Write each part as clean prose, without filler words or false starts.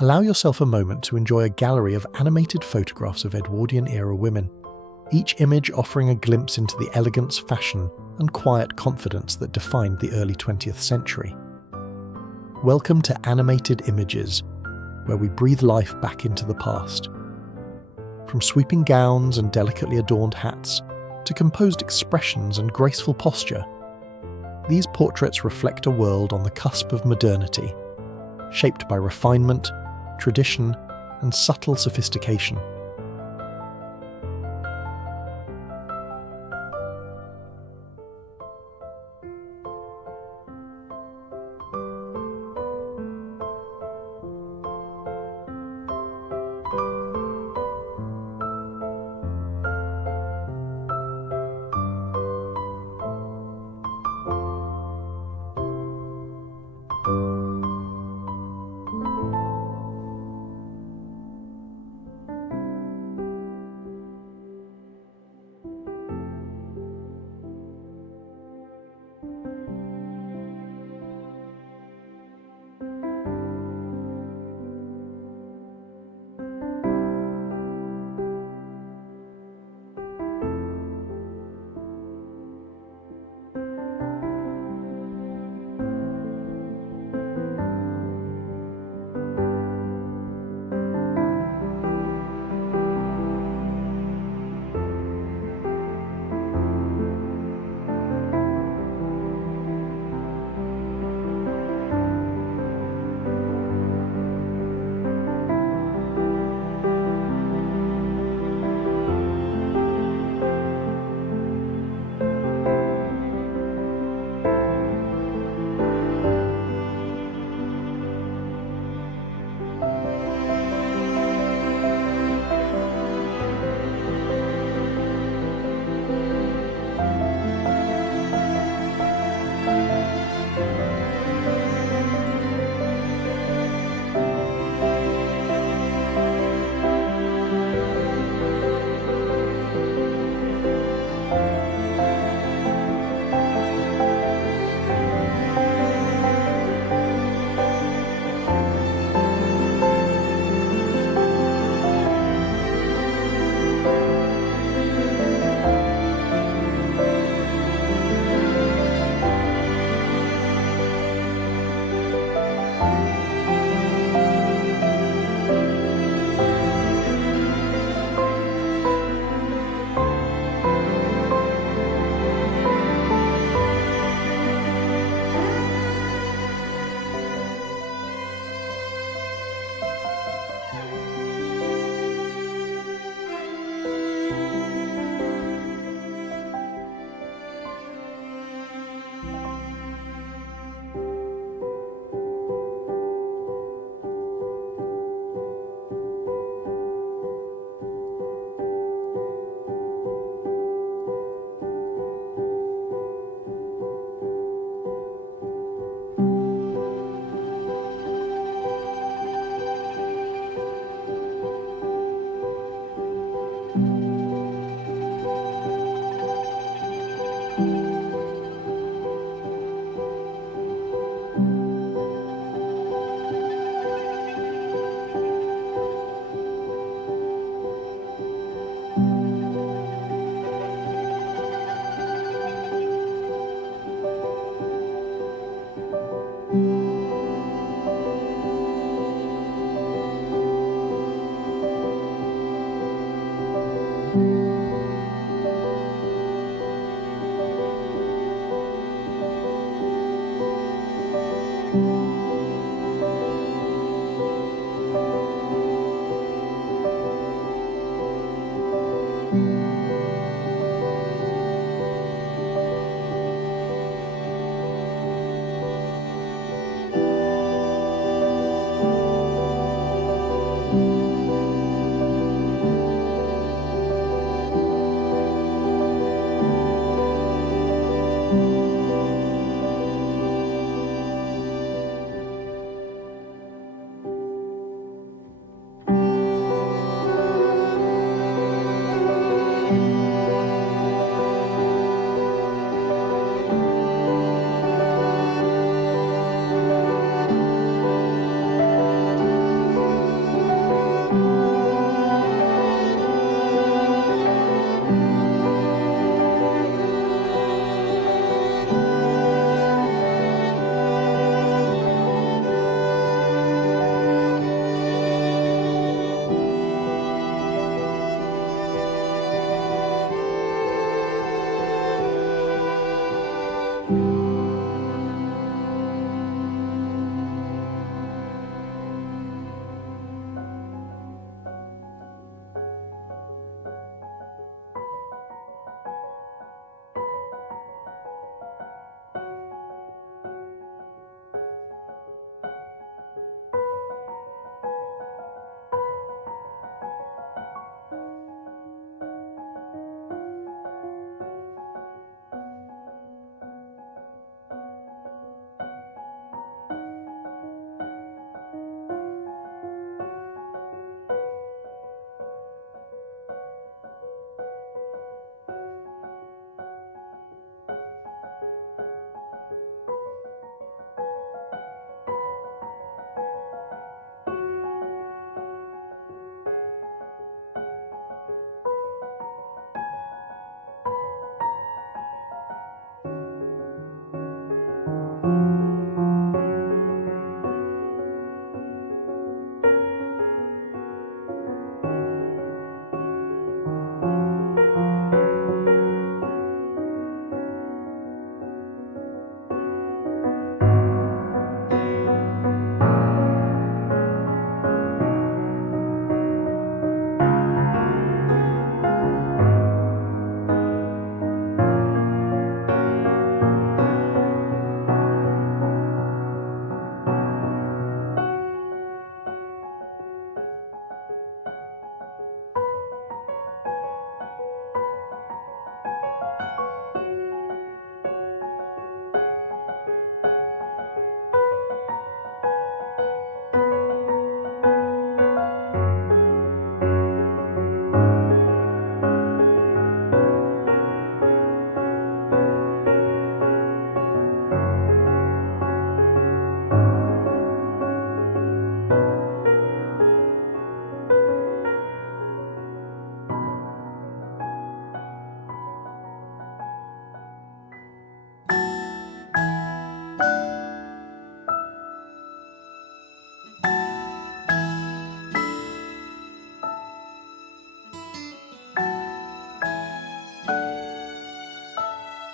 Allow yourself a moment to enjoy a gallery of animated photographs of Edwardian-era women, each image offering a glimpse into the elegance, fashion, and quiet confidence that defined the early 20th century. Welcome to Animated Images, where we breathe life back into the past. From sweeping gowns and delicately adorned hats, to composed expressions and graceful posture, these portraits reflect a world on the cusp of modernity, shaped by refinement, tradition, and subtle sophistication.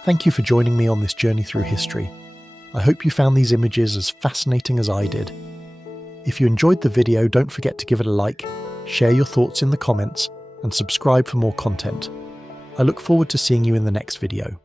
Thank you for joining me on this journey through history. I hope you found these images as fascinating as I did. If you enjoyed the video, don't forget to give it a like, share your thoughts in the comments, and subscribe for more content. I look forward to seeing you in the next video.